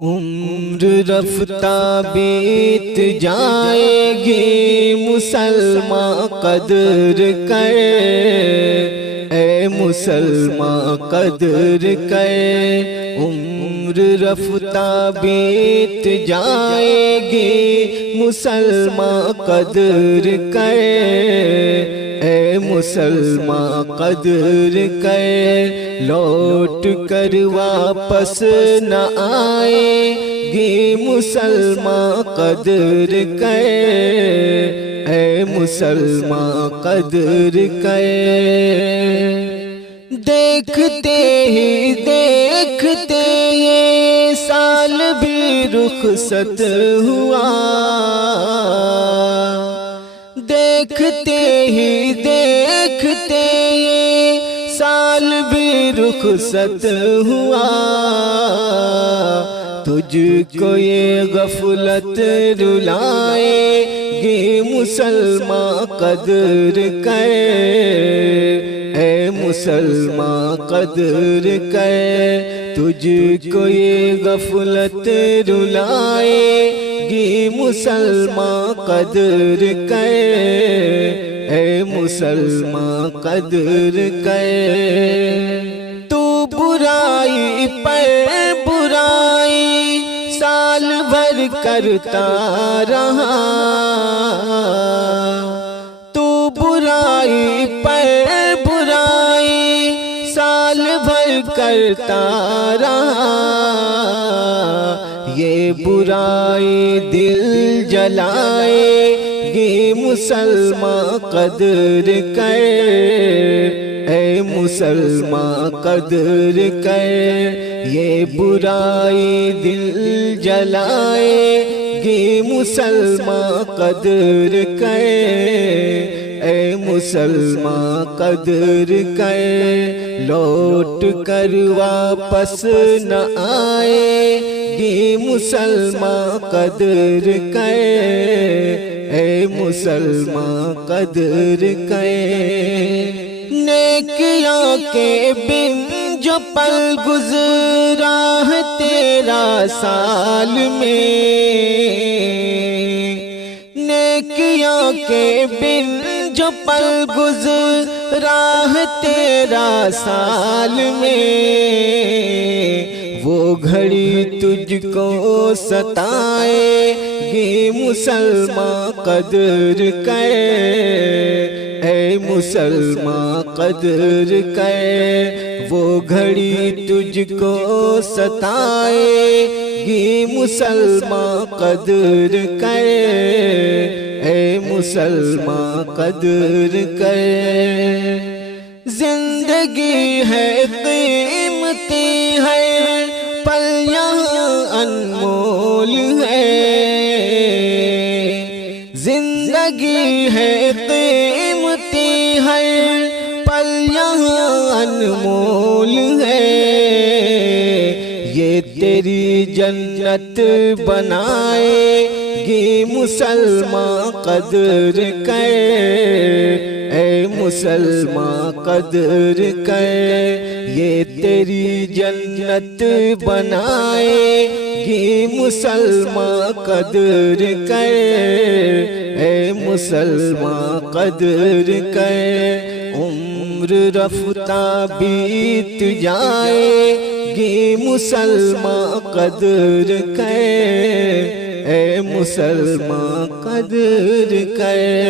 عمر رفتہ بیت جائے گی مسلمان قدر کر، اے مسلمان قدر کر۔ عمر رفتہ بیت جائے گی مسلمان قدر کر، اے مسلمان قدر کر۔ لوٹ کر واپس نہ آئے گی مسلمان قدر کر، اے مسلمان قدر کر۔ دیکھتے ہی دیکھتے یہ سال بھی رخصت ہوا، دیکھتے ہی دیکھتے یہ سال بھی رخصت ہوا۔ تجھ کو یہ غفلت رلائے گی مسلمان قدر کر، اے مسلمان قدر کر۔ تجھ کو یہ غفلت رلائے گی مسلمان قدر کر، اے مسلمان قدر کر۔ تو برائی پر برائی سال بھر کرتا رہا، تو برائی پر برائی سال بھر کرتا رہا۔ یہ برائی دل جلائے گی مسلمان قدر کر، اے مسلمان قدر کر۔ یہ برائی دل جلائے گی مسلمان قدر کر، اے مسلمان قدر کر۔ لوٹ کر واپس نہ آئے گی مسلمان قدر کر، اے مسلمان قدر کر۔ نیکیوں کے بن جو پل گزرا ہے تیرا سال میں، نیکیوں کے بن جو پل گزرا ہے تیرا سال میں، وہ گھڑی تجھ کو ستائے گی مسلمان قدر کر، اے مسلمان قدر کر۔ وہ گھڑی تجھ کو ستائے گی مسلمان قدر کر، اے مسلمان قدر کر۔ زندگی ہے قیمتی ہے پل یہاں انمول ہے، زندگی ہے قیمتی ہے پل یہاں انمول ہے۔ یہ تیری جنت بنائے گی مسلمان قدر کر، اے مسلمان قدر کر۔ یہ تیری جنت بنائے گی مسلمان قدر کر، اے مسلمان قدر کر۔ عمر رفتہ بیت جائے گی مسلمان قدر کر، اے مسلمان قدر کر۔